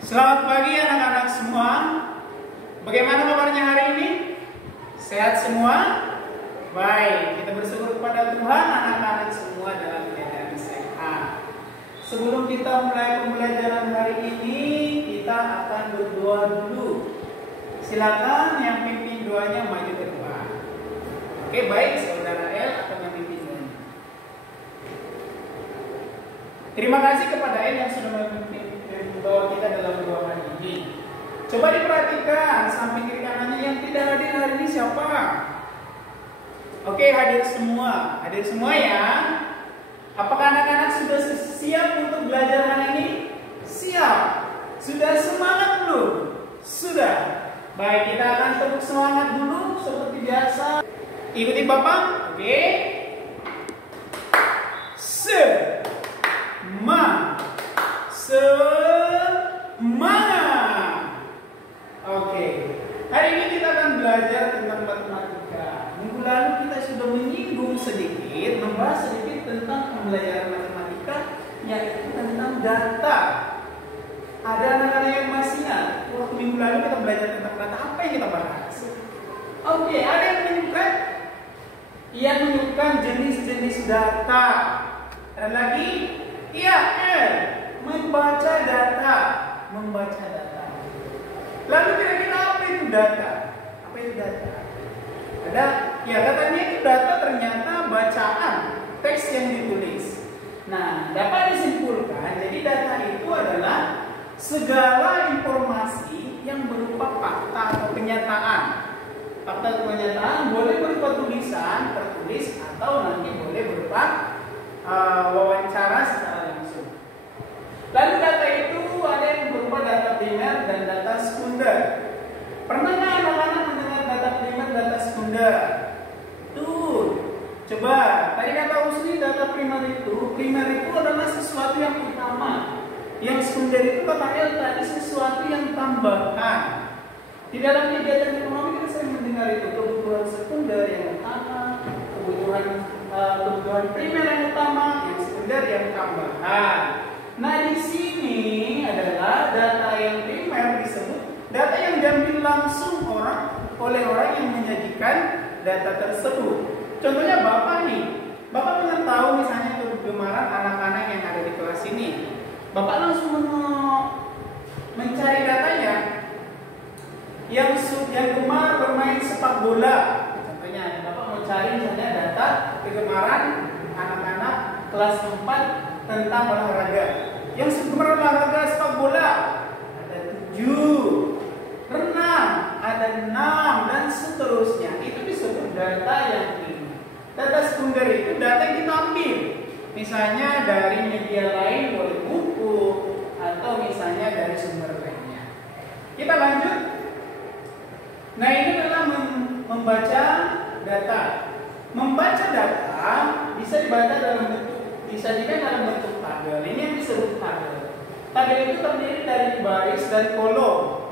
Selamat pagi anak-anak semua. Bagaimana kabarnya hari ini? Sehat semua? Baik, kita bersyukur kepada Tuhan anak-anak semua dalam keadaan sehat. Sebelum kita mulai pembelajaran hari ini, kita akan berdoa dulu. Silakan yang pimpin doanya maju ke depan. Oke, baik, saudara El akan memimpin doanya. Terima kasih kepada El yang sudah memimpin doa kita dalam doa hari ini. Coba diperhatikan samping kiri kanannya yang tidak hadir hari ini siapa? Oke, hadir semua. Hadir semua ya. Apakah anak-anak sudah siap untuk belajar hari ini? Siap. Sudah semangat belum? Sudah. Baik, kita akan tepuk semangat dulu seperti biasa. Ikuti Bapak. Oke. Semangat. Oke. Hari ini kita akan belajar tentang matematika. Minggu lalu kita sudah menyinggung sedikit, membahas sedikit tentang pembelajaran matematika, yaitu tentang data. Ada anak-anak yang masih ingat waktu minggu lalu kita belajar tentang data, apa yang kita bahas? Oke, ada yang menyebutkan? Yang menyebutkan jenis-jenis data. Ada lagi? Iya, membaca data. Membaca data. Lalu kira-kira apa itu data? Apa itu data? Ada, ya katanya itu data ternyata bacaan teks yang ditulis. Nah, dapat disimpulkan, jadi data itu adalah segala informasi yang berupa fakta atau kenyataan. Fakta atau kenyataan boleh berupa tulisan, tertulis, atau nanti boleh berupa wawancara secara langsung. Lalu data itu ada yang berupa data primer dan data sekunder. Pernah nggak anak-anak mendengar data primer, data sekunder? Tuh, coba. Tadi kata Usni data primer itu adalah sesuatu yang utama. Yang sekunder itu kata El tadi sesuatu yang tambahan. Di dalam kegiatan ekonomi kita sering mendengar itu kebutuhan sekunder yang utama, kebutuhan primer yang utama, yang sekunder yang tambahan. Nah, di sini adalah data yang primer disebut data yang diambil langsung oleh orang yang menyajikan data tersebut. Contohnya Bapak nih, Bapak pernah tahu misalnya kegemaran anak-anak yang ada di kelas ini. Bapak langsung mencari datanya. Yang gemar bermain sepak bola, contohnya Bapak mau cari misalnya data kegemaran anak-anak kelas 4 tentang olahraga. Yang gemar olahraga sepak bola ada 7, renang ada 6, dan seterusnya. Itu disebut data yang ini. Data sekunder itu data yang kita ambil, misalnya dari media lain, boleh buku, atau misalnya dari sumber lainnya. Kita lanjut. Nah, ini adalah membaca data. Membaca data bisa dibaca dalam bentuk, disajikan dalam bentuk tabel. Ini yang disebut tabel. Tabel itu terdiri dari baris dan kolom.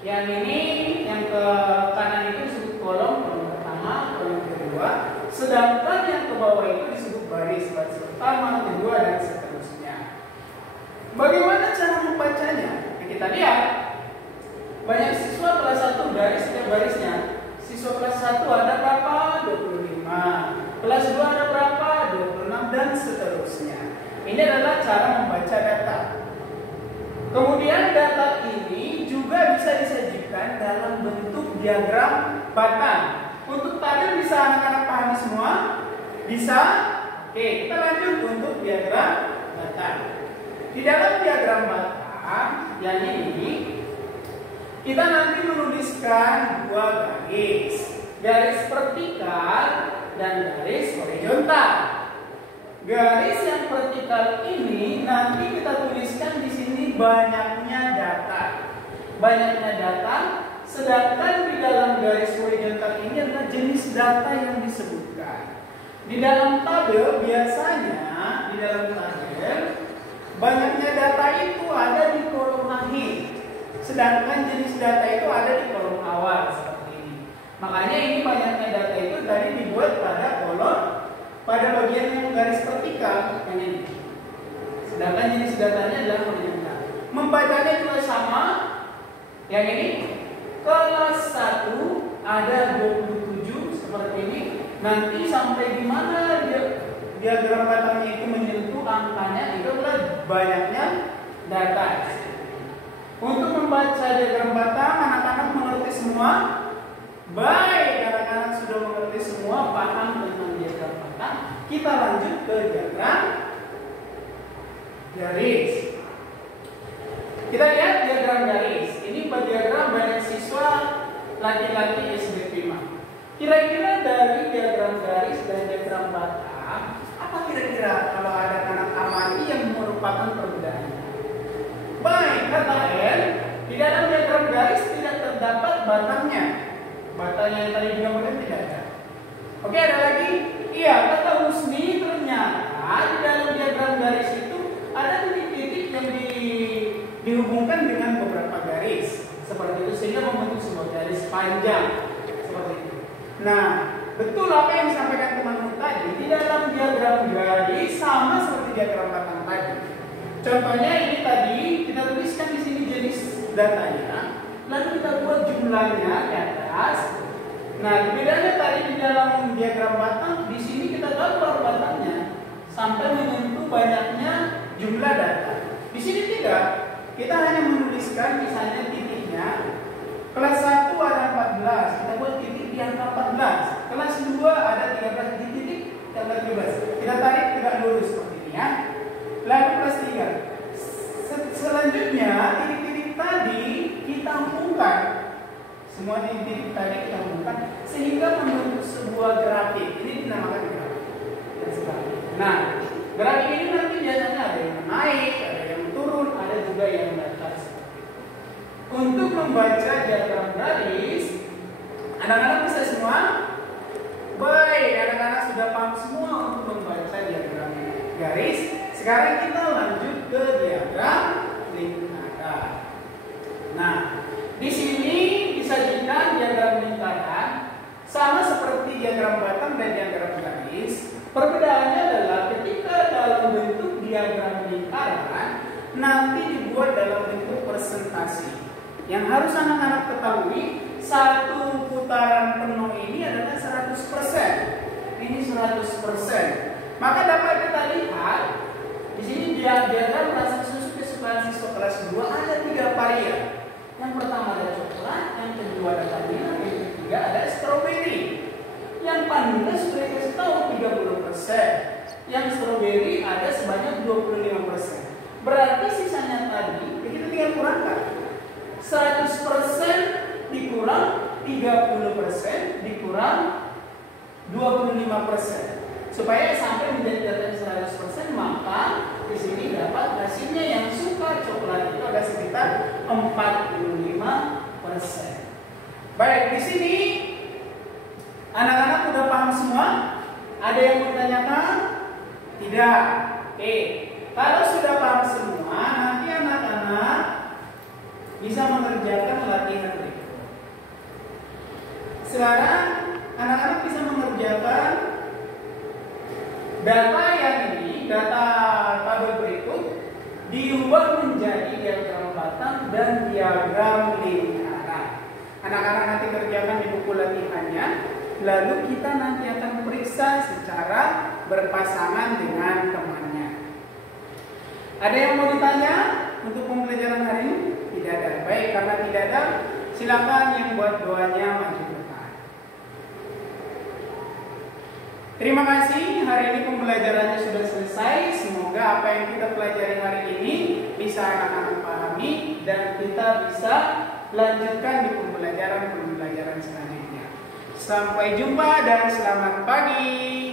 Yang ini, yang ke kanan itu disebut kolom pertama, kolom kedua. Sedangkan yang ke bawah itu disebut baris pertama, kedua, dan seterusnya. Bagaimana cara membacanya? Nah, kita lihat. Banyak siswa kelas 1 dari setiap barisnya. Siswa kelas 1 ada berapa? 25. Kelas 2 ada berapa? 26, dan seterusnya. Ini adalah cara membaca data. Kemudian data ini juga bisa disajikan dalam bentuk diagram batang. Untuk tabel bisa anak-anak pahami semua? Bisa? Oke, kita lanjut untuk diagram batang. Di dalam diagram batang yang ini, kita nanti menuliskan dua garis. Garis vertikal dan garis horizontal. Garis yang vertikal ini nanti kita tuliskan di sini banyaknya data. Banyaknya data, sedangkan di dalam garis horizontal ini adalah jenis data yang disebutkan. Di dalam tabel biasanya, di dalam tabel banyaknya data itu ada di kolom akhir. Sedangkan jenis data itu ada di kolom awal seperti ini. Makanya ini banyaknya data itu tadi dibuat pada kolom, pada bagian yang garis vertikal yang ini. Sedangkan jenis datanya adalah horizontal. Membacanya juga sama yang ini. Kelas 1 ada 27 seperti ini. Nanti sampai di mana diagram batangnya itu menyentuh angkanya, itu adalah banyaknya data. Untuk membaca diagram batang, anak-anak mengerti semua? Baik, anak-anak sudah mengerti semua, paham tentang diagram batang. Kita lanjut ke diagram garis. Kita lihat diagram garis. Ini diagram banyak siswa laki-laki SD Prima. Kira-kira dari diagram garis dan diagram batang, apa kira-kira kalau ada anak amati yang merupakan perbedaannya? Baik, kata N, di dalam diagram garis tidak terdapat batangnya. Batangnya yang tadi digambarkan tidak ada. Oke, ada lagi? Iya, kata Husni, ternyata di dalam diagram garis itu ada titik-titik yang dihubungkan dengan beberapa garis. Seperti itu, sehingga membentuk sebuah garis panjang. Seperti itu. Nah, betul apa yang disampaikan teman-teman tadi. Di dalam diagram garis sama seperti diagram batang tadi. Contohnya ini tadi kita tuliskan di sini jenis datanya, lalu kita buat jumlahnya di atas. Nah, bedanya tadi di dalam diagram batang, di sini kita gambar batangnya sampai menyentuh banyaknya jumlah data. Di sini tidak, kita hanya menuliskan misalnya titiknya. Kelas 1 ada 14, kita buat titik di angka 14. Kelas 2 ada 13 di titik angka 13. Kita tarik tegak lurus seperti ini ya. Lalu kelas 3. Selanjutnya titik-titik tadi kita hubungkan. Semua titik-titik tadi kita hubungkan sehingga membentuk sebuah grafik. Ini dinamakan grafik. Nah, grafik ini nanti biasanya ada yang naik, ada yang turun, ada juga yang datar. Untuk membaca diagram garis, anak-anak bisa semua? Baik, anak-anak sudah paham semua untuk membaca diagram garis. Sekarang kita lanjut ke diagram lingkaran. Nah, di sini disajikan diagram lingkaran sama seperti diagram batang dan diagram garis. Perbedaannya adalah ketika dalam bentuk diagram lingkaran nanti dibuat dalam bentuk persentase. Yang harus anak-anak ketahui, satu putaran penuh ini adalah 100%. Ini 100%. Maka dapat kita lihat di sini diagram rasa susu kesukaan siswa kelas 2 ada 3 varian. Yang pertama ada coklat, yang kedua ada vanila, yang ketiga ada stroberi. Yang vanila sudah dikasih tahu 30%. Yang stroberi ada sebanyak 25%. Berarti sisanya tadi kita tinggal kurangkan. 100% dikurang 30% dikurang 25%. Supaya sampai menjadi data 100%, maka di sini dapat hasilnya yang suka coklat itu ada sekitar 45%. Baik, di sini anak-anak sudah paham semua? Ada yang bertanyakan? Tidak. Oke. Kalau sudah paham semua, nanti anak-anak bisa mengerjakan latihan berikut. Sekarang anak-anak bisa mengerjakan data yang ini, data tabel berikut diubah menjadi diagram batang dan diagram lingkaran. Anak-anak nanti kerjakan di buku latihannya, lalu kita nanti akan periksa secara berpasangan dengan temannya. Ada yang mau ditanya untuk pembelajaran hari ini? Tidak ada. Baik, karena tidak ada, silakan yang buat doanya maju ke depan. Terima kasih, hari ini pembelajarannya sudah selesai. Semoga apa yang kita pelajari hari ini bisa anak-anak pahami dan kita bisa lanjutkan di pembelajaran selanjutnya. Sampai jumpa dan selamat pagi.